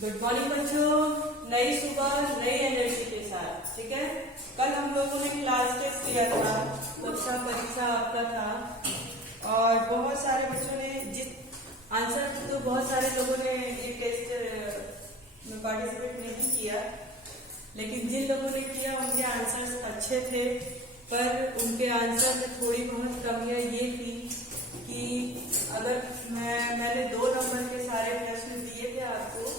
Good morning बच्चों, नई सुबह नई एनर्जी के साथ। ठीक है, कल हम लोगों ने क्लास टेस्ट दिया था, कक्षा परीक्षा आपका था और बहुत सारे बच्चों ने जिस आंसर तो बहुत सारे लोगों ने ये टेस्ट में पार्टिसिपेट नहीं किया, लेकिन जिन लोगों ने किया उनके आंसर्स अच्छे थे, पर उनके आंसर में थोड़ी बहुत कमियां ये थी कि अगर मैंने 2 नंबर के सारे प्रश्न दिए थे आपको,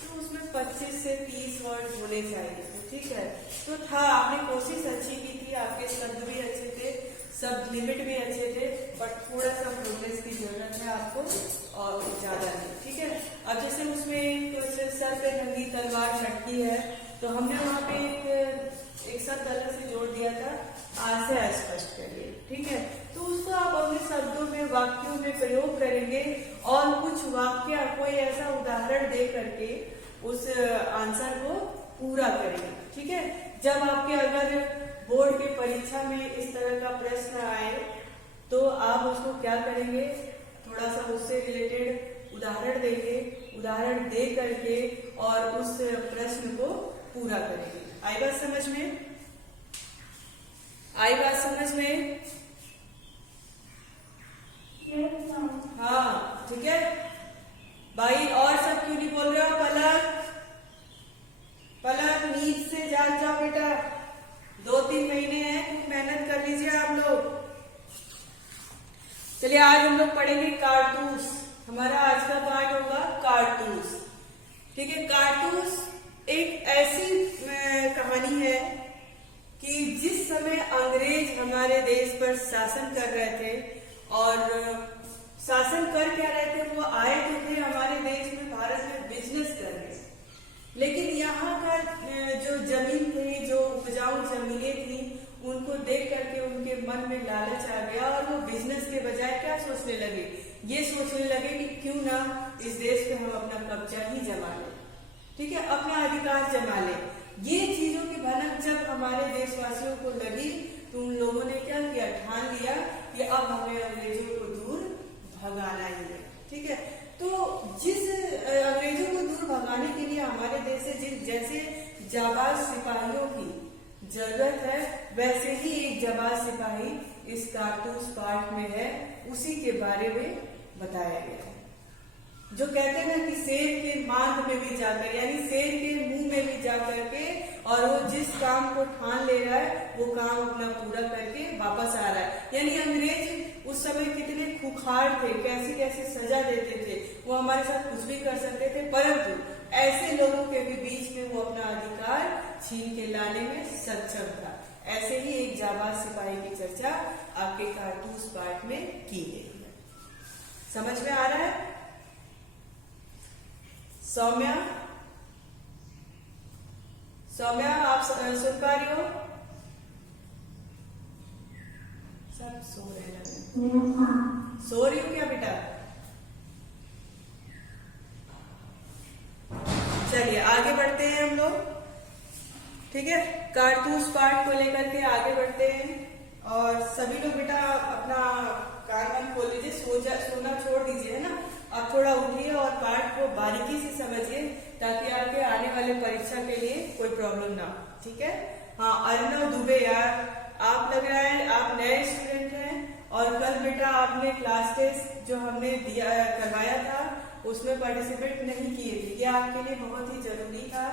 तो उसमें 25 से 30 वर्ड होने चाहिए थे। ठीक है, तो था, आपने कोशिश अच्छी की थी, आपके शब्द भी अच्छे थे, सब लिमिट भी अच्छे थे, बट थोड़ा सा प्रोग्रेस की जरूरत है आपको और ज्यादा नहीं। ठीक है, अब जैसे उसमें कुछ सर पे नंगी तलवार लटकी है, तो हमने वहां पे एक शब्द अलग से जोड़ दिया था, आज से अस्पष्ट करिए। ठीक है, तो उसको आप अपने शब्दों में वाक्यों में प्रयोग करेंगे और कुछ वाक्य कोई ऐसा उदाहरण दे करके उस आंसर को पूरा करेंगे। ठीक है, जब आपके अगर बोर्ड की परीक्षा में इस तरह का प्रश्न आए तो आप उसको क्या करेंगे, थोड़ा सा उससे रिलेटेड उदाहरण देंगे, उदाहरण दे करके और उस प्रश्न को पूरा करेंगे। आई बात समझ में? आई बात समझ में? हाँ, ठीक है भाई। और सब क्यों नहीं बोल रहे हो? पलक पलक नींद से जाग जाओ बेटा, 2-3 महीने हैं, खूब मेहनत कर लीजिए आप लोग। चलिए, आज हम लोग पढ़ेंगे कारतूस। हमारा आज का पाठ होगा कारतूस। ठीक है, कारतूस एक ऐसी कहानी है कि जिस समय अंग्रेज हमारे देश पर शासन कर रहे थे, और शासन कर क्या रहे थे, वो आए तो थे हमारे देश में, भारत में बिजनेस करने, लेकिन यहाँ का जो जमीन थी, जो उपजाऊ जमीनें थी, उनको देख करके उनके मन में लालच आ गया और वो बिजनेस के बजाय क्या सोचने लगे, ये सोचने लगे कि क्यों ना इस देश पे हम अपना कब्जा ही जमा लें। ठीक है, अपना अधिकार जमा लें। ये चीजों की भनक जब हमारे देशवासियों को लगी तो उन लोगों ने क्या किया, ठान लिया कि अब हमें अंग्रेजों को दूर भगाना ही है। ठीक है, तो जिस अंग्रेजों को दूर भगाने के लिए हमारे देश से जिस जैसे जाबाज सिपाहियों की जरूरत है, वैसे ही एक जाबाज सिपाही इस कारतूस पाठ में है, उसी के बारे में बताया गया है। जो कहते हैं ना कि शेर के मांग में भी जाकर, यानी शेर के मुंह में भी जाकर के, और वो जिस काम को ठान ले रहा है वो काम अपना पूरा करके वापस आ रहा है। यानी अंग्रेज उस समय कितने खुखार थे, कैसी कैसी सजा देते थे, वो हमारे साथ कुछ भी कर सकते थे, परंतु ऐसे लोगों के भी बीच में वो अपना अधिकार छीन के लाने में सक्षम था। ऐसे ही एक जाबाज सिपाही की चर्चा आपके कारतूस पाठ में की गई है। समझ में आ रहा है? सौम्या, सौम्या आप सुन पा रही हो? सब सो रहे हैं। सो रही हो क्या बेटा? चलिए आगे बढ़ते हैं हम लोग। ठीक है, कारतूस पाठ को लेकर के आगे बढ़ते हैं और सभी लोग बेटा अपना कान खोल लीजिए, सोना छोड़ दीजिए, है ना। आप थोड़ा उठिए और पाठ को बारीकी से समझिए ताकि आपके आने वाले परीक्षा के लिए कोई प्रॉब्लम ना हो। ठीक है, हाँ अर्नव दुबे, यार आप लग रहा है आप नए स्टूडेंट हैं और कल बेटा आपने क्लास टेस्ट जो हमने दिया करवाया था उसमें पार्टिसिपेट नहीं किए थे। ये आपके लिए बहुत ही जरूरी था,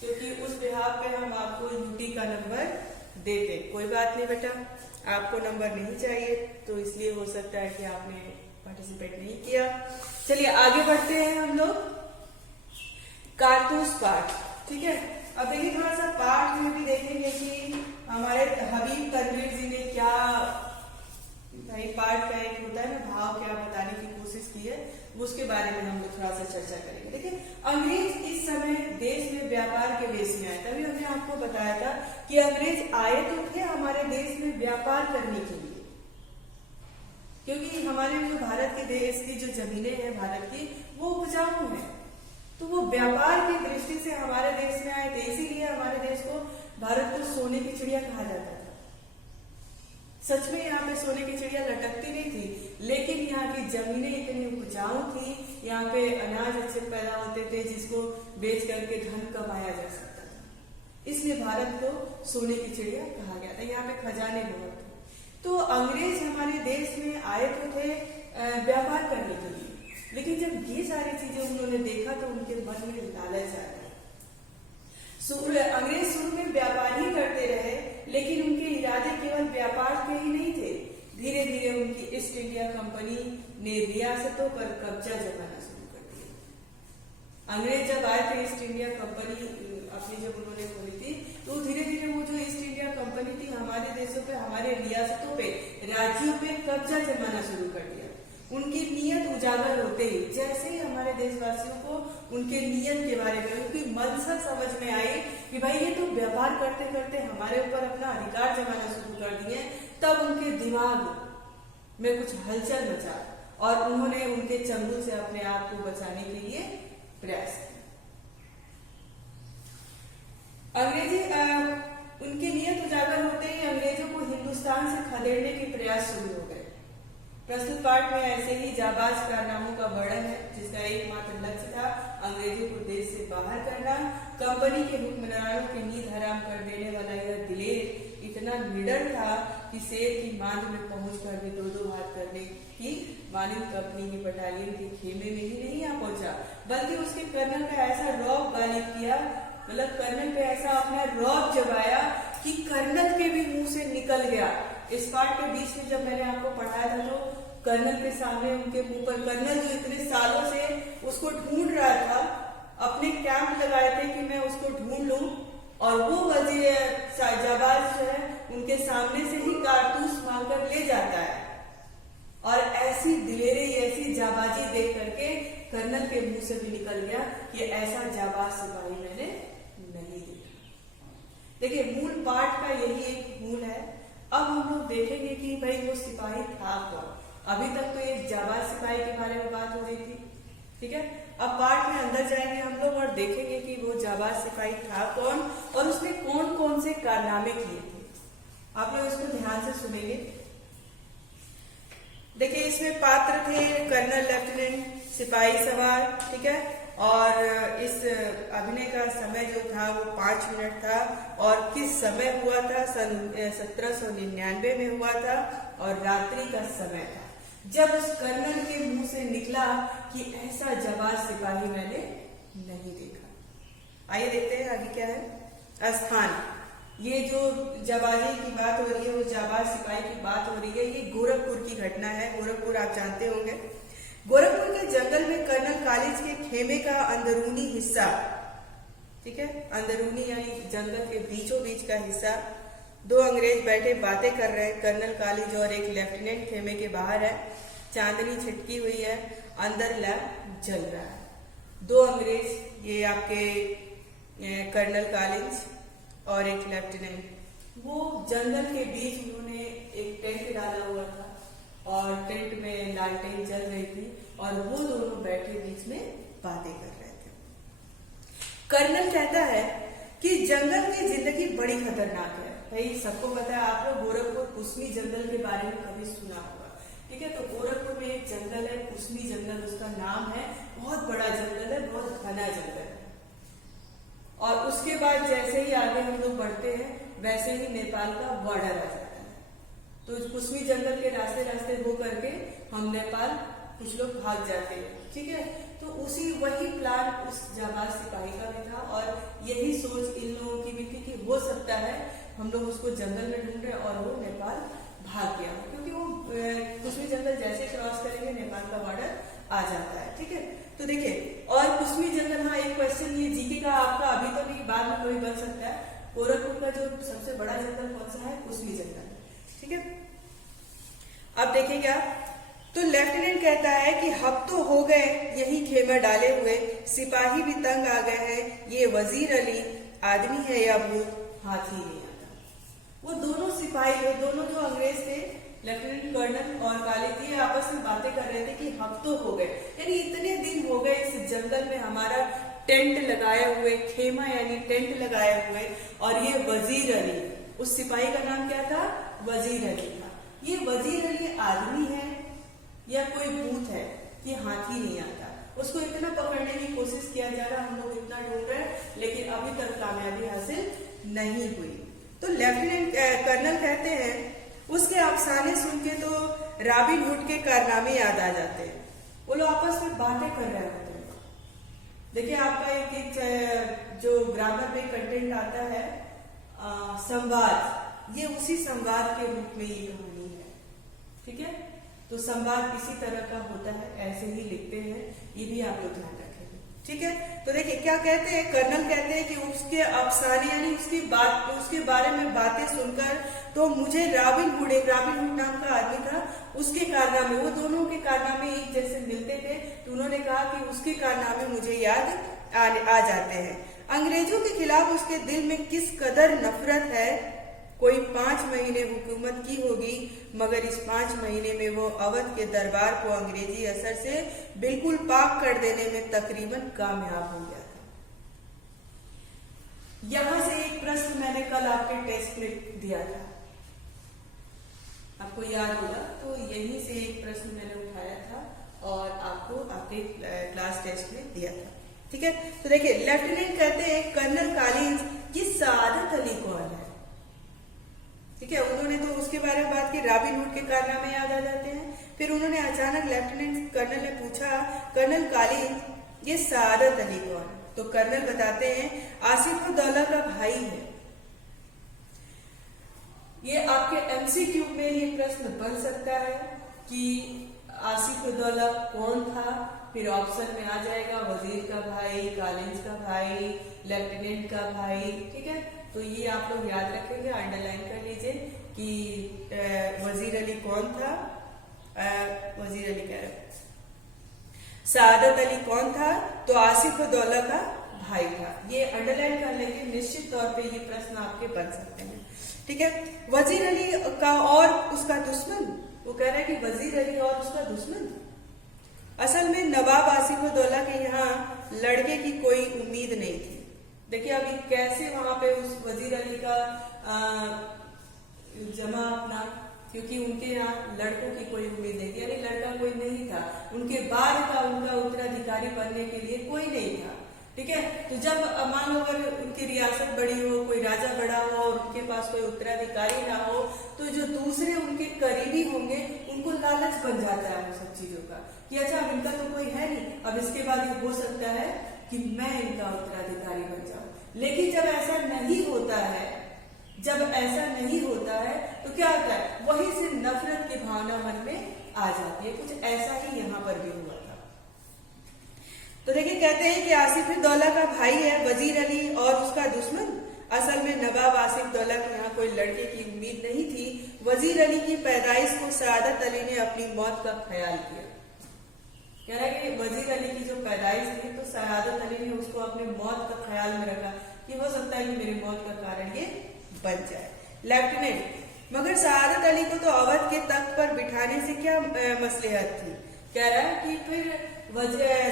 क्योंकि उस बिहाफ पे हम आपको यूटी का नंबर देते। कोई बात नहीं बेटा, आपको नंबर नहीं चाहिए तो इसलिए हो सकता है कि आपने पार्टिसिपेट नहीं किया। चलिए आगे बढ़ते हैं हम लोग, कारतूस पाठ। ठीक है, अब देखिए थोड़ा सा पाठ में भी देखेंगे कि हमारे हबीब तनवीर जी ने क्या, भाई पाठ का एक होता है ना भाव, क्या बताने की कोशिश की है, उसके बारे में हम लोग थोड़ा सा चर्चा करेंगे। देखिए अंग्रेज इस समय देश में व्यापार के बेस में आए, तभी हमने आपको बताया था कि अंग्रेज आए तो थे हमारे देश में व्यापार करने के लिए, क्योंकि हमारे जो भारत के देश की जो जमीनें हैं भारत की, वो उपजाऊ है, तो वो व्यापार की दृष्टि से हमारे देश में आए थे। इसीलिए हमारे देश को, भारत को सोने की चिड़िया कहा जाता था। सच में यहाँ पे सोने की चिड़िया लटकती नहीं थी, लेकिन यहाँ की जमीनें इतनी उपजाऊ थी, यहाँ पे अनाज अच्छे पैदा होते थे जिसको बेच करके धन कमाया जा सकता था, इसलिए भारत को सोने की चिड़िया कहा गया था। यहाँ पे खजाने बहुत थे। तो अंग्रेज हमारे देश में आए तो थे व्यापार करने के लिए, लेकिन जब ये सारी चीजें उन्होंने देखा तो उनके मन में लालच आ गया। अंग्रेज शुरू में व्यापार ही करते रहे, लेकिन उनके इरादे केवल व्यापार के ही नहीं थे। धीरे धीरे उनकी ईस्ट इंडिया कंपनी ने रियासतों पर कब्जा जमाना शुरू कर दिया। अंग्रेज जब आए थे ईस्ट इंडिया कंपनी अपनी जब उन्होंने खोली थी, तो धीरे धीरे वो जो ईस्ट इंडिया कंपनी थी हमारे देशों पे, हमारे रियासतों पे, राज्यों पे कब्जा जमाना शुरू कर दिया। उनकी नीयत उजागर होते ही, जैसे ही हमारे देशवासियों को उनके नियत के बारे में, उनकी मंशा समझ में आई कि भाई ये तो व्यापार करते करते हमारे ऊपर अपना अधिकार जमाना शुरू कर दिए, तब उनके दिमाग में कुछ हलचल मचा और उन्होंने उनके चंगुल से अपने आप को बचाने के लिए प्रयास किया। अंग्रेजी उनकी नियत उजागर होते ही अंग्रेजों को हिंदुस्तान से खदेड़ने के प्रयास शुरू हो गए। प्रस्तुत पाठ में ऐसे ही जाबाज कारनामों का वर्णन है, जिसका एकमात्र लक्ष्य था अंग्रेजों को देश से बाहर करना। कंपनी के हुक्मरानों की नींद हराम कर देने वाला यह दिलेर इतना निडर था कि शेर की मांद में पहुंचकर भी दो हाथ करने की मानिंद कंपनी की बटालियन के खेमे में ही नहीं आ पहुंचा, बल्कि उसके कर्नल का ऐसा रौब गालिब किया, मतलब कर्नल पे ऐसा अपना रौब जमाया कि कर्नल के भी मुंह से निकल गया। इस पार्ट के बीच में जब मैंने आपको पढ़ाया था तो कर्नल के सामने उनके मुंह पर, कर्नल जो इतने सालों से उसको ढूंढ रहा था, अपने कैंप लगाए थे कि मैं उसको ढूंढ लूं, और वो वजीर जाबाज जो है उनके सामने से ही कारतूस मांगकर ले जाता है। और ऐसी दिलेरी, ऐसी जाबाजी देख करके कर्नल के मुंह से भी निकल गया कि ऐसा जाबाज सिपाही मैंने नहीं देखा। देखिए, मूल पाठ का यही एक मूल है। अब हम लोग देखेंगे कि भाई वो सिपाही था कौन। अभी तक तो एक जाबाज सिपाही के बारे में बात हो रही थी, ठीक है। अब पाठ में अंदर जाएंगे हम लोग और देखेंगे कि वो जाबाज सिपाही था कौन और उसने कौन कौन से कारनामे किए थे। आप लोग इसको ध्यान से सुनेंगे। देखिए, इसमें पात्र थे कर्नल, लेफ्टिनेंट, सिपाही सवार, ठीक है। और इस अभिनय का समय जो था वो 5 मिनट था और किस समय हुआ था, सन 1799 में हुआ था और रात्रि का समय था, जब उस कर्नल के मुंह से निकला कि ऐसा जाबाज सिपाही मैंने नहीं देखा। आइए देखते हैं आगे क्या है। स्थान, ये जो जाबाजी की बात हो रही है, वो जाबाज सिपाही की बात हो रही है, ये गोरखपुर की घटना है। गोरखपुर आप जानते होंगे। गोरखपुर के जंगल में कर्नल कालिज के खेमे का अंदरूनी हिस्सा, ठीक है, अंदरूनी यानी जंगल के बीचों बीच का हिस्सा, 2 अंग्रेज बैठे बातें कर रहे हैं। कर्नल कालिज और एक लेफ्टिनेंट खेमे के बाहर है। चांदनी छिटकी हुई है, अंदर लैंप जल रहा है। 2 अंग्रेज, ये आपके कर्नल कालिज और एक लेफ्टिनेंट, वो जंगल के बीच उन्होंने एक टेंट डाला हुआ था और टेंट में लालटेन जल रही थी और वो दोनों बैठे बीच में बातें कर रहे थे। कर्नल कहता है कि जंगल की जिंदगी बड़ी खतरनाक है। भाई सबको पता है, आप लोग गोरखपुर कुसमी जंगल के बारे में कभी सुना होगा, ठीक है। तो गोरखपुर में एक जंगल है, कुसमी जंगल उसका नाम है। बहुत बड़ा जंगल है, बहुत घना जंगल है। और उसके बाद जैसे ही आगे हम लोग बढ़ते हैं वैसे ही नेपाल का बॉर्डर आ जाता है। तो कुसमी जंगल के रास्ते रास्ते हो करके हम नेपाल कुछ लोग भाग जाते हैं, ठीक है। तो वही प्लान उस जाबाज सिपाही का भी था और यही सोच इन लोगों की भी थी कि हो सकता है हम लोग उसको जंगल में ढूंढ रहे और वो नेपाल भाग गया, क्योंकि वो कुसमी जंगल जैसे क्रॉस करेंगे नेपाल का बॉर्डर आ जाता है, ठीक है। तो देखिए, और कुसमी जंगल, हाँ एक क्वेश्चन ये जीके का आपका अभी तो नहीं, बाद में कोई बन सकता है। गोरखपुर का जो सबसे बड़ा जंगल कौन सा है? कुसमी जंगल, ठीक है। अब देखिए क्या, तो लेफ्टिनेंट कहता है कि हफ्तों हो गए यही खेमा डाले हुए, सिपाही भी तंग आ गए हैं। ये वजीर अली आदमी है या भूत, हाथ ही नहीं आता। वो दोनों सिपाही थे, दोनों जो अंग्रेज थे, लेफ्टिनेंट कर्नल और कालिद, ये आपस में बातें कर रहे थे कि हफ्तों हो गए, यानी इतने दिन हो गए इस जंगल में हमारा टेंट लगाए हुए, खेमा यानी टेंट लगाए हुए, और ये वजीर अली, उस सिपाही का नाम क्या था? वजीर अली था। ये वजीर अली आदमी है या कोई भूत है? ये हाथी नहीं आता। वो उसको इतना पकड़ने की कोशिश किया जा रहा, हम लोग इतना ढूंढ रहे हैं, लेकिन अभी तक कामयाबी हासिल नहीं हुई। तो लेफ्टिनेंट कर्नल कहते हैं उसके अफसाने सुन के तो रॉबिन हुड के कारनामे याद आ जाते हैं। वो लोग आपस में बातें कर रहे होते हैं। देखिए आपका एक जो ग्रामर में कंटेंट आता है संवाद, ये उसी संवाद के रूप में ये कहानी है। ठीक है, तो संवाद इसी तरह का होता है, ऐसे ही लिखते हैं, ये भी आप लोग ध्यान रखेंगे। ठीक है, तो देखिए क्या कहते हैं, कर्नल कहते हैं कि उसके अफसाने यानी उसके बारे में बातें सुनकर तो मुझे रॉबिन हुड नाम का आदमी था, उसके कारनामे, वो दोनों के कारनामे एक जैसे मिलते थे, तो उन्होंने कहा कि उसके कारनामे मुझे याद आ जाते हैं। अंग्रेजों के खिलाफ उसके दिल में किस कदर नफरत है। कोई 5 महीने हुकूमत की होगी, मगर इस 5 महीने में वो अवध के दरबार को अंग्रेजी असर से बिल्कुल पाक कर देने में तकरीबन कामयाब हो गया था। यहां से एक प्रश्न मैंने कल आपके टेस्ट में दिया था, आपको याद होगा, तो यहीं से एक प्रश्न मैंने उठाया था और आपको आपके क्लास टेस्ट में दिया था। ठीक है, तो देखिए लेफ्टिनेंट कहते हैं कर्नल कॉलिंस की सआदत अली कौन है। ठीक है, उन्होंने तो उसके बारे में बात की, रॉबिन हुड के कारनामे याद आ जाते हैं। फिर उन्होंने अचानक लेफ्टिनेंट कर्नल ने पूछा कर्नल कॉलिंस ये सआदत अली कौन। तो कर्नल बताते हैं आसिफउद्दौला का भाई है। ये आपके एमसीक्यू में ये प्रश्न बन सकता है कि आसिफउद्दौला कौन था, फिर ऑप्शन में आ जाएगा वजीर का भाई, कॉलिंस का भाई, लेफ्टिनेंट का भाई। ठीक है, तो ये आप लोग याद रखेंगे, अंडरलाइन कर लीजिए कि वजीर अली कौन था, वजीर अली कह रहे, सआदत अली कौन था, तो आसिफउद्दौला का भाई था। ये अंडरलाइन कर लेंगे, निश्चित तौर पे ये प्रश्न आपके बन सकते हैं। ठीक है, वजीर अली का और उसका दुश्मन, वो कह रहा है कि वजीर अली और उसका दुश्मन। असल में नवाब आसिफउद्दौला के यहाँ लड़के की कोई उम्मीद नहीं थी। देखिए अभी कैसे वहां पे उस वजीर अली का जमा अपना, क्योंकि उनके यहाँ लड़कों की कोई उम्मीद नहीं थी, यानी लड़का कोई नहीं था, उनके बाद का उनका उत्तराधिकारी बनने के लिए कोई नहीं था। ठीक है, तो जब मान लो अगर उनकी रियासत बड़ी हो, कोई राजा बड़ा हो और उनके पास कोई उत्तराधिकारी ना हो, तो जो दूसरे उनके करीबी होंगे उनको लालच बन जाता है उन सब चीजों का कि अच्छा अब इनका तो कोई है नहीं, अब इसके बाद ये हो सकता है कि मैं इनका उत्तराधिकारी बन जाऊं। लेकिन जब ऐसा नहीं होता है, तो क्या होता है, वही से नफरत की भावना मन में आ जाती है। कुछ ऐसा ही यहाँ पर भी हुआ था। तो देखिए कहते हैं कि आसिफउद्दौला का भाई है वजीर अली और उसका दुश्मन। असल में नवाब आसिफउद्दौला के यहाँ कोई लड़के की उम्मीद नहीं थी। वजीर अली की पैदाइश को सआदत अली ने अपनी मौत का ख्याल किया। कह रहा है कि वजीर अली की जो पैदाइश थी तो सआदत अली ने उसको अपने मौत का ख्याल में रखा कि हो सकता है कि मेरी मौत का कारण ये बन जाए। लेफ्टिनेंट मगर सआदत अली को तो अवध के तख्त पर बिठाने से क्या मसलहत थी। कह रहा है कि फिर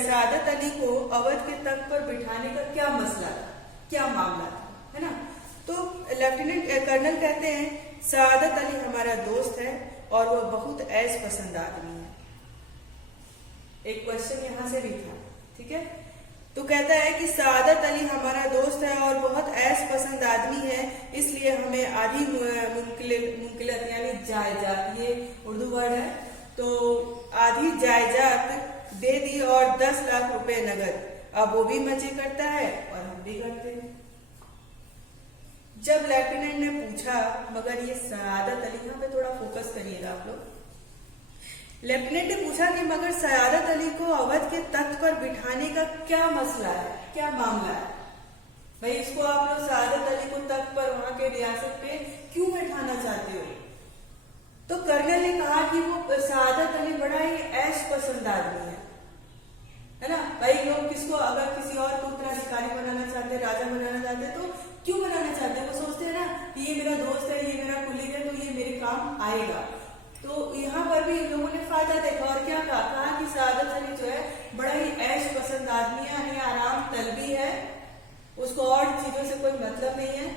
सआदत अली को अवध के तख्त पर बिठाने का क्या मसला था, क्या मामला था, है ना। तो लेफ्टिनेंट कर्नल कहते हैं सआदत अली हमारा दोस्त है और वह बहुत ऐश पसंद आदमी है। एक क्वेश्चन यहां से भी था, ठीक है। तो कहता है कि सआदत अली हमारा दोस्त है और बहुत ऐश पसंद आदमी है, इसलिए हमें आधी मुमकिलत यानी जायदाद, ये उर्दू वर्ड है, तो आधी जायदाद दे दी और 10 लाख रुपए नगद। अब वो भी मजे करता है और हम भी करते हैं। जब लेफ्टिनेंट ने पूछा मगर ये सआदत अली, यहाँ पे थोड़ा फोकस करिएगा आप लोग। लेफ्टिनेंट ने पूछा कि मगर सआदत अली को अवध के तख्त पर बिठाने का क्या मसला है, क्या मामला है। भाई इसको आप लोग सआदत अली को तख्त पर वहां के रियासत पे क्यों बैठाना चाहते हो। तो कर्नल ने कहा कि वो सआदत अली बड़ा ही ऐश पसंद आदमी है ना। भाई लोग किसको अगर किसी और को उत्तराधिकारी बनाना चाहते, राजा बनाना चाहते, तो क्यों बनाना चाहते हैं, वो सोचते हैं ना कि ये मेरा दोस्त है, ये मेरा कुलीग है, तो ये मेरे काम आएगा। तो यहाँ पर भी इन लोगों ने फायदा देखा और क्या कहा कि सआदत अली जो है बड़ा ही ऐश पसंद आदमी है, यानी आराम तलबी है, उसको और चीजों से कोई मतलब नहीं है,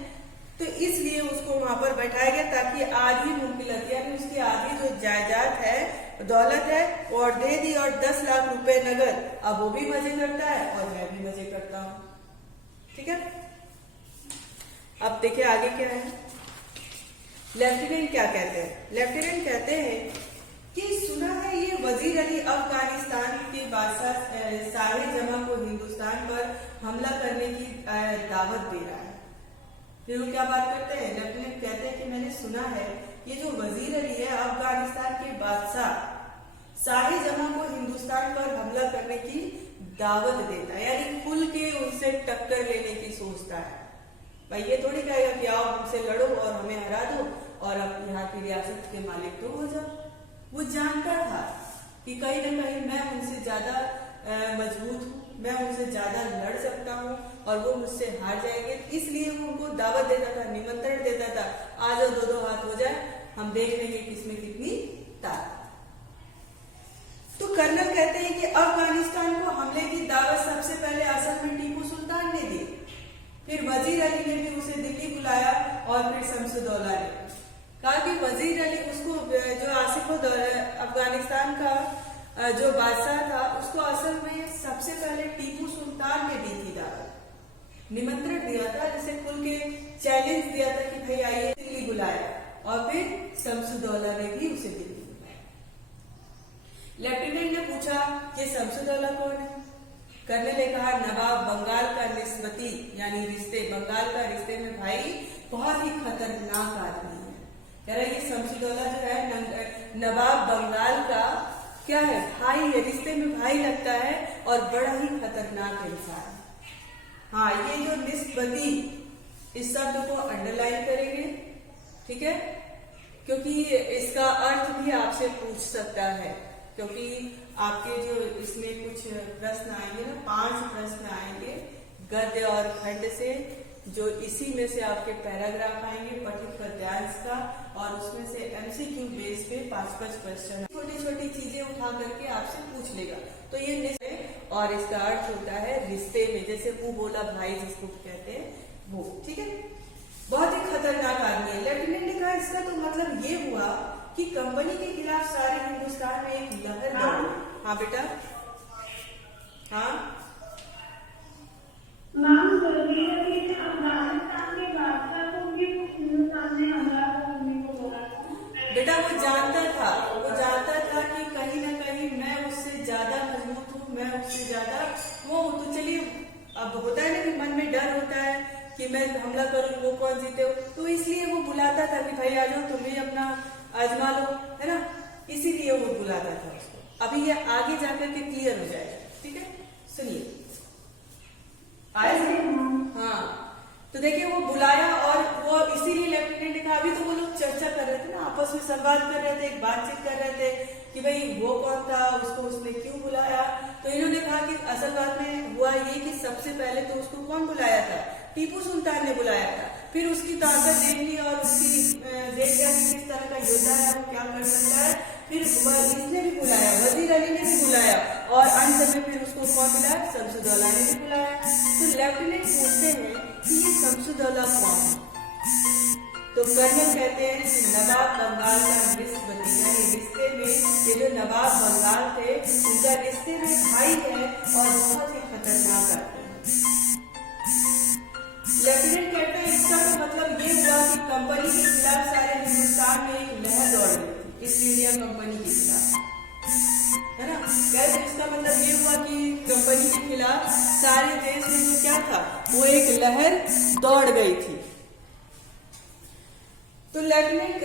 तो इसलिए उसको वहां पर बैठाया गया ताकि आधी मुमकिलत यानी उसकी आधी जो जायदाद है दौलत है और दे दी और 10 लाख रुपए नगद। अब वो भी मजे करता है और मैं भी मजे करता हूँ। ठीक है, अब देखिए आगे क्या है। लेफ्टिनेंट क्या कहते हैं? लेफ्टिनेंट कहते हैं कि सुना है ये वजीर अली अफगानिस्तान के बादशाह शाह जमा को हिंदुस्तान पर हमला करने की दावत दे रहा है। फिर वो क्या बात करते हैं? लेफ्टिनेंट कहते हैं कि मैंने सुना है ये जो वजीर अली है अफगानिस्तान के बादशाह शाह जमा को हिंदुस्तान पर हमला करने की दावत देता है, यानी खुल के उनसे टक्कर लेने की सोचता है। भाई ये थोड़ी कहेगा कि आओ हमसे लड़ो और हमें हरा दो और अब यहाँ की रियासत के मालिक तो हो जाओ। वो जानता था कि कहीं ना कहीं मैं उनसे ज्यादा मजबूत हूँ, मैं उनसे ज्यादा लड़ सकता हूँ और वो मुझसे हार जाएंगे, इसलिए वो उनको दावत देता था, निमंत्रण देता था, आ जाओ दो हाथ हो जाए, हम देख लेंगे किसमें कितनी ताकत। तो कर्नल कहते हैं कि अफगानिस्तान को हमले की दावत सबसे पहले असल में टीपू सुल्तान ने दी, फिर वजीर अली ने भी उसे दिल्ली बुलाया और फिर शमसुद्दौला ने कहा कि वजीर अली उसको जो आसिफ अफगानिस्तान का जो बादशाह था उसको असल में सबसे पहले टीपू सुल्तान ने दी थी दावत, निमंत्रण दिया था, जैसे खुल के चैलेंज दिया था कि भाई आइए, दिल्ली बुलाया और फिर शमसुद्दौला ने भी उसे दिल्ली बुलाया। लेफ्टिनेंट ने पूछा कि शमसुद्दौला कौन है? कर्नल ने कहा नवाब बंगाल का निस्बती यानी रिश्ते, बंगाल का रिश्ते में भाई बहुत ही खतरनाक आदमी है। कह रहा है ये शमसुद्दौला जो है नवाब बंगाल का क्या है? भाई है, रिश्ते में भाई लगता है और बड़ा ही खतरनाक इंसान। हाँ, ये जो निस्बती इस शब्द को अंडरलाइन करेंगे, ठीक है, क्योंकि इसका अर्थ भी आपसे पूछ सकता है, क्योंकि आपके जो इसमें कुछ प्रश्न आएंगे ना, 5 प्रश्न आएंगे गद्य और खंड से, जो इसी में से आपके पैराग्राफ आएंगे पठित पद्यांश का, और उसमें से एमसीक्यू बेस पे 5-5 क्वेश्चन छोटी छोटी चीजें उठा करके आपसे पूछ लेगा। तो ये निश्चय, और इसका अर्थ होता है रिश्ते में, जैसे वो बोला भाई जिसको कहते हैं वो, ठीक है। बहुत ही खतरनाक आदमी है। लेफ्टिनेंट ने कहा इसका तो मतलब ये हुआ कि कंपनी के खिलाफ सारे हिंदुस्तान में एक लहर दौड़ी। हाँ बेटा, हाँ बेटा, वो जानता था कि कहीं ना कहीं मैं उससे ज्यादा मजबूत हूँ, मैं उससे ज्यादा वो हूँ। तो चलिए, अब होता है ना कि मन में डर होता है कि मैं हमला करूँ, वो कौन जीते हो, तो इसलिए वो बुलाता था कि भाई आ जाओ, तुम भी अपना आजमा लो, है ना, इसीलिए वो बुलाता था उसको। अभी ये आगे जाकर के क्लियर हो जाएगा, ठीक है। सुनिए आया। हाँ, तो देखिए वो बुलाया और वो इसीलिए लेफ्टिनेंट ने कहा, अभी तो वो लोग चर्चा कर रहे थे ना, आपस में संवाद कर रहे थे, एक बातचीत कर रहे थे कि भाई वो कौन था, उसको उसने क्यों बुलाया। तो इन्होंने कहा कि असल बात में हुआ ये कि सबसे पहले तो उसको कौन बुलाया था? टीपू सुल्तान ने बुलाया था। फिर उसकी ताकत देख ली और उसकी देख लिया कि किस तरह का योद्धा है, वो क्या कर सकता है। फिर इसने भी बुलाया, वजीर अली ने भी बुलाया, और अंत में फिर उसको कौन बुलाया? शमसुद्दौला ने भी बुलाया। तो लेफ्टिनेंट पूछते हैं कि ये शमसुद्दौला कौन है? तो कर्नल कहते हैं कि नवाब बंगाल का निस्बती, यानी रिश्ते में ये जो नवाब बंगाल थे उनका रिश्ते में भाई है और बहुत ही खतरनाक आदमी है। लेफ्टिनेंट कहते हैं इसका तो मतलब ये हुआ कि कंपनी के खिलाफ सारे हिंदुस्तान में एक लहर दौड़ रही थी, ईस्ट इंडिया कंपनी के खिलाफ, है ना। कैसे? इसका मतलब ये हुआ कि कंपनी के खिलाफ सारे देश में जो क्या था, वो एक लहर दौड़ गई थी। तो लेफ्टिनेंट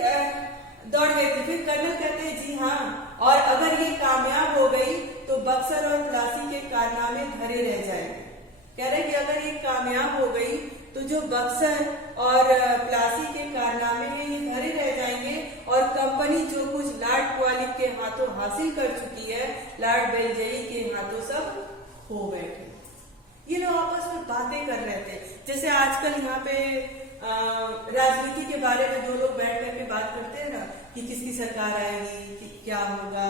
दौड़ गई थी। फिर कर्नल कहते हैं जी हाँ, और अगर ये कामयाब हो गई तो बक्सर और प्लासी के कारनामे धरे रह जाएंगे। कह रहे कि अगर ये कामयाब हो गई तो जो बक्सर और प्लासी के कारनामे हैं ये धरे रह जाएंगे, और कंपनी जो कुछ लॉर्ड क्वालिब के हाथों हासिल कर चुकी है, लॉर्ड बेलजई के हाथों सब खो बैठे। ये लोग आपस में बातें कर रहे थे, जैसे आजकल यहाँ पे राजनीति के बारे में 2 लोग बैठ करके बात करते हैं ना, कि किसकी सरकार आएगी, कि क्या होगा,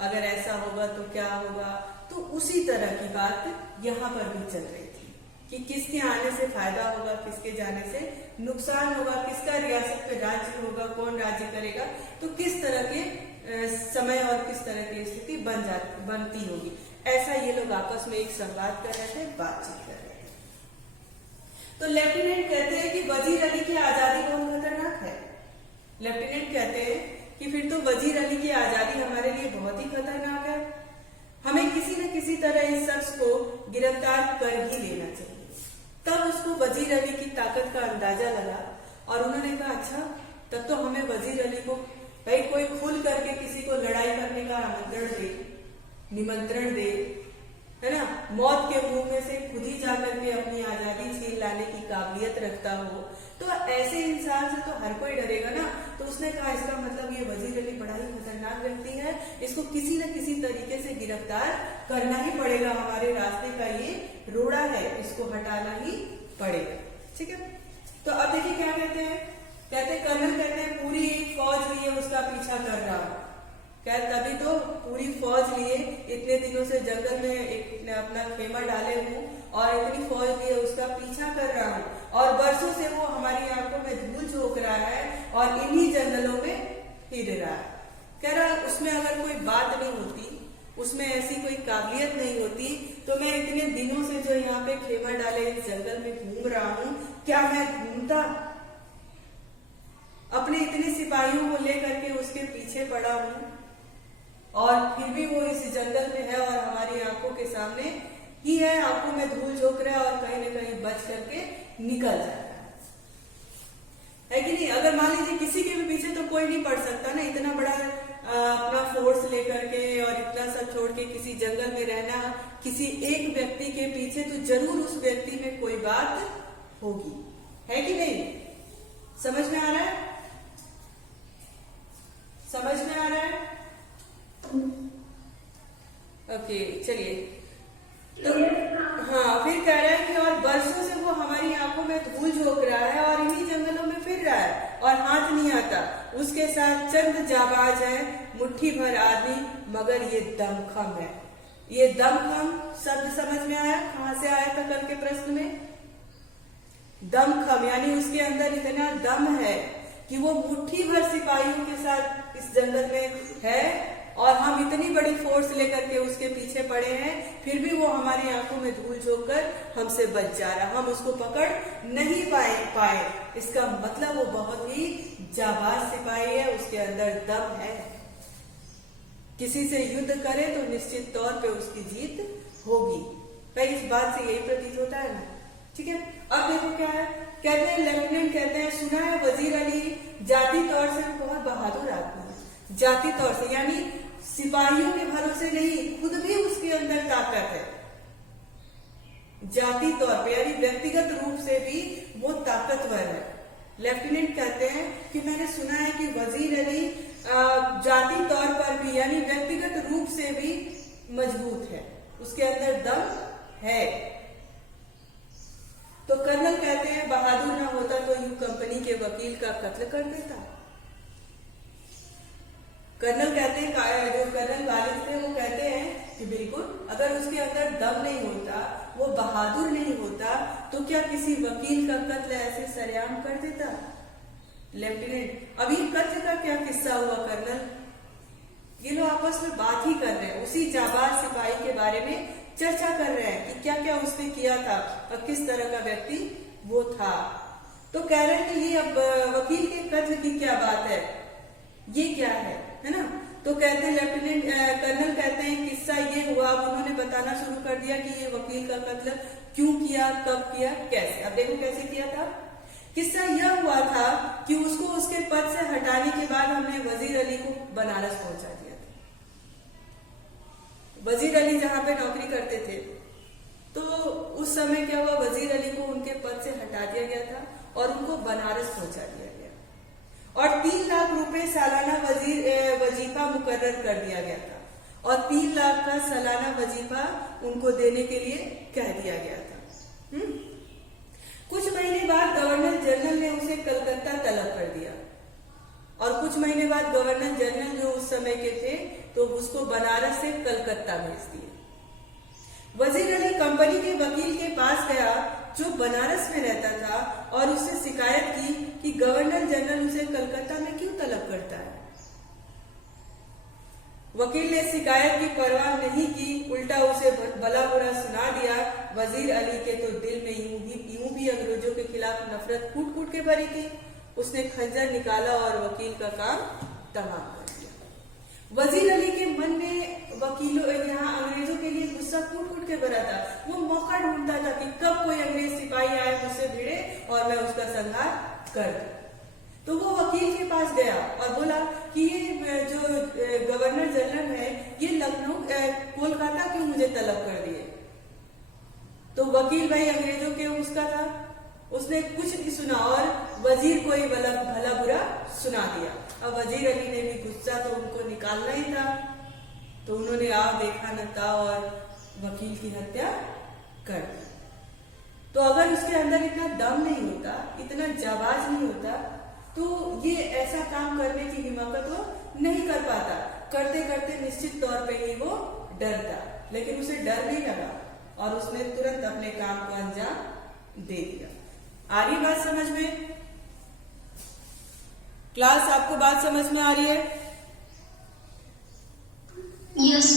अगर ऐसा होगा तो क्या होगा। तो उसी तरह की बात यहाँ पर भी चल रही थी कि किसके आने से फायदा होगा, किसके जाने से नुकसान होगा, किसका रियासत पे राज्य होगा, कौन राज्य करेगा। तो किस तरह के समय और किस तरह की स्थिति बनती होगी। ऐसा ये लोग आपस में एक संवाद कर रहे थे, बातचीत कर रहे थे। तो लेफ्टिनेंट कहते हैं कि वजीर अली की आजादी बहुत खतरनाक है। लेफ्टिनेंट कहते हैं कि फिर तो वजीर अली की आजादी हमारे लिए बहुत ही खतरनाक है, हमें किसी न किसी तरह इस शख्स को गिरफ्तार कर ही लेना चाहिए। तब उसको वजीर अली की ताकत का अंदाजा लगा और उन्होंने कहा अच्छा, तब तो हमें वजीर अली को भाई कोई खुल करके किसी को लड़ाई करने का निमंत्रण दे, है ना, मौत के मुंह में से खुद ही जा करके अपनी आजादी छीन लाने की काबिलियत रखता हो, तो ऐसे इंसान से तो हर कोई डरेगा ना। तो उसने कहा इसका मतलब ये वजीर अली बड़ा ही खतरनाक व्यक्ति है, इसको किसी न किसी तरीके से गिरफ्तार करना ही पड़ेगा, हमारे रास्ते का ये रोड़ा है, इसको हटाना ही पड़ेगा। ठीक है, तो अब देखिए क्या कहते हैं, कर्नल कहते हैं पूरी एक फौज लिए उसका पीछा कर रहा हूं। क्या तभी तो पूरी फौज लिए इतने दिनों से जंगल में अपना खेमा डाले हूँ और इतनी फौज लिए उसका पीछा कर रहा हूँ और बरसों से वो हमारी आंखों में धूल झोंक रहा है और इन्हीं जंगलों में फिर रहा है। कह रहा उसमें अगर कोई बात नहीं होती, उसमें ऐसी कोई काबिलियत नहीं होती, तो मैं इतने दिनों से जो यहाँ पे खेमा डाले इस जंगल में घूम रहा हूँ, क्या मैं घूमता? अपने इतने सिपाहियों को लेकर के उसके पीछे पड़ा हूँ और फिर भी वो इस जंगल में है और हमारी आंखों के सामने ही है, आंखों में धूल झोंक रहा है और कहीं न कहीं बच करके निकल जाता है कि नहीं। अगर मान लीजिए किसी के भी पीछे तो कोई नहीं पड़ सकता ना, इतना बड़ा अपना फोर्स लेकर के और इतना सब छोड़ के किसी जंगल में रहना किसी एक व्यक्ति के पीछे, तो जरूर उस व्यक्ति में कोई बात होगी, है कि नहीं। समझ में आ रहा है? समझ में आ रहा है? ओके, चलिए। तो हाँ, फिर कह रहा है कि और बरसों से वो हमारी आंखों में धूल झोंक रहा है और इन्हीं जंगलों में फिर रहा है और हाथ नहीं आता। उसके साथ चंद जाबाज है, मुट्ठी भर आदमी, मगर ये दमखम है। ये दमखम शब्द समझ में आया? कहां से आया था कल के प्रश्न में? दमखम यानी उसके अंदर इतना दम है कि वो मुट्ठी भर सिपाहियों के साथ इस जंगल में है और हम इतनी बड़ी फोर्स लेकर के उसके पीछे पड़े हैं, फिर भी वो हमारी आंखों में धूल झोंक कर हमसे बच जा रहा, हम उसको पकड़ नहीं पाए। इसका मतलब वो बहुत ही जाबाज सिपाही है, उसके अंदर दम है। किसी से युद्ध करे तो निश्चित तौर पे उसकी जीत होगी। भाई इस बात से यही प्रतीत होता है ना। ठीक है, अब देखो क्या है, कहते हैं लेफ्टिनेंट कहते हैं सुना है वजीर अली जाति तौर से बहुत बहादुर आदमी है। जाति तौर से यानी सिपाहियों के भरोसे नहीं, खुद भी उसके अंदर ताकत है। जाति तौर पे यानी व्यक्तिगत रूप से भी वो ताकतवर है। लेफ्टिनेंट कहते हैं कि मैंने सुना है कि वजीर अली जाति तौर पर भी यानी व्यक्तिगत रूप से भी मजबूत है, उसके अंदर दम है। तो कर्नल कहते हैं बहादुर ना होता तो यूं कंपनी के वकील का कत्ल कर देता। कर्नल कहते हैं, जो कर्नल वालिद थे वो कहते हैं कि बिल्कुल, अगर उसके अंदर दम नहीं होता, वो बहादुर नहीं होता, तो क्या किसी वकील का कत्ल ऐसे सरेआम कर देता? लेफ्टिनेंट, अभी कत्ल का क्या किस्सा हुआ कर्नल? ये लोग आपस में बात ही कर रहे हैं, उसी जाबाज सिपाही के बारे में चर्चा कर रहे हैं कि क्या क्या उसने किया था और किस तरह का व्यक्ति वो था। तो कह रहे हैं कि ये अब वकील के कत्ल की क्या बात है, ये क्या है ना। तो कहते हैं लेफ्टिनेंट कर्नल कहते हैं किस्सा ये हुआ, अब उन्होंने बताना शुरू कर दिया कि ये वकील का कत्ल क्यों किया, कब किया, कैसे। अब देखो कैसे किया था। किस्सा यह हुआ था कि उसको उसके पद से हटाने के बाद हमने वजीर अली को बनारस पहुंचा दिया था। वजीर अली जहां पे नौकरी करते थे, तो उस समय क्या हुआ, वजीर अली को उनके पद से हटा दिया गया था और उनको बनारस पहुंचा दिया गया और 3 लाख रुपए सालाना वजीफा मुकर्रर कर दिया गया था और 3 लाख का सालाना वजीफा उनको देने के लिए कह दिया गया था। कुछ महीने बाद गवर्नर जनरल ने उसे कलकत्ता तलब कर दिया और कुछ महीने बाद गवर्नर जनरल जो उस समय के थे तो उसको बनारस से कलकत्ता भेज दिया। वजीर अली कंपनी के वकील के पास गया जो बनारस में रहता था और उससे शिकायत की कि गवर्नर जनरल उसे कलकत्ता में क्यों तलब करता है। वकील ने शिकायत की परवाह नहीं की, उल्टा उसे भला बुरा सुना दिया। वजीर अली के तो दिल में यूं भी अंग्रेजों के खिलाफ नफरत कूट कूट के भरी थी। उसने खंजर निकाला और वकील का काम तमाम कर दिया। वजीर अली के मन में वकीलों यहाँ अंग्रेजों के लिए गुस्सा कूट कूट के भरा था। वो मौका ढूंढता था कि कब कोई अंग्रेज सिपाही आए, मुझसे भिड़े और मैं उसका संहार कर दूं। तो वो वकील के पास गया और बोला कि ये जो गवर्नर जनरल है, ये लखनऊ कोलकाता क्यों मुझे तलब कर दिए। तो वकील भाई अंग्रेजों के उसका था, उसने कुछ नहीं सुना और वजीर को ही भला बुरा सुना दिया। अब वजीर अली ने भी गुस्सा तो उनको निकालना ही था, तो उन्होंने आव देखा न था और वकील की हत्या कर दी। तो अगर उसके अंदर इतना दम नहीं होता, इतना जाबाज नहीं होता, तो ये ऐसा काम करने की हिम्मत वो नहीं कर पाता। करते करते निश्चित तौर पे ही वो डरता, लेकिन उसे डर नहीं लगा और उसने तुरंत अपने काम को अंजाम दे दिया। आ रही बात समझ में? क्लास आपको बात समझ में आ रही है? यस।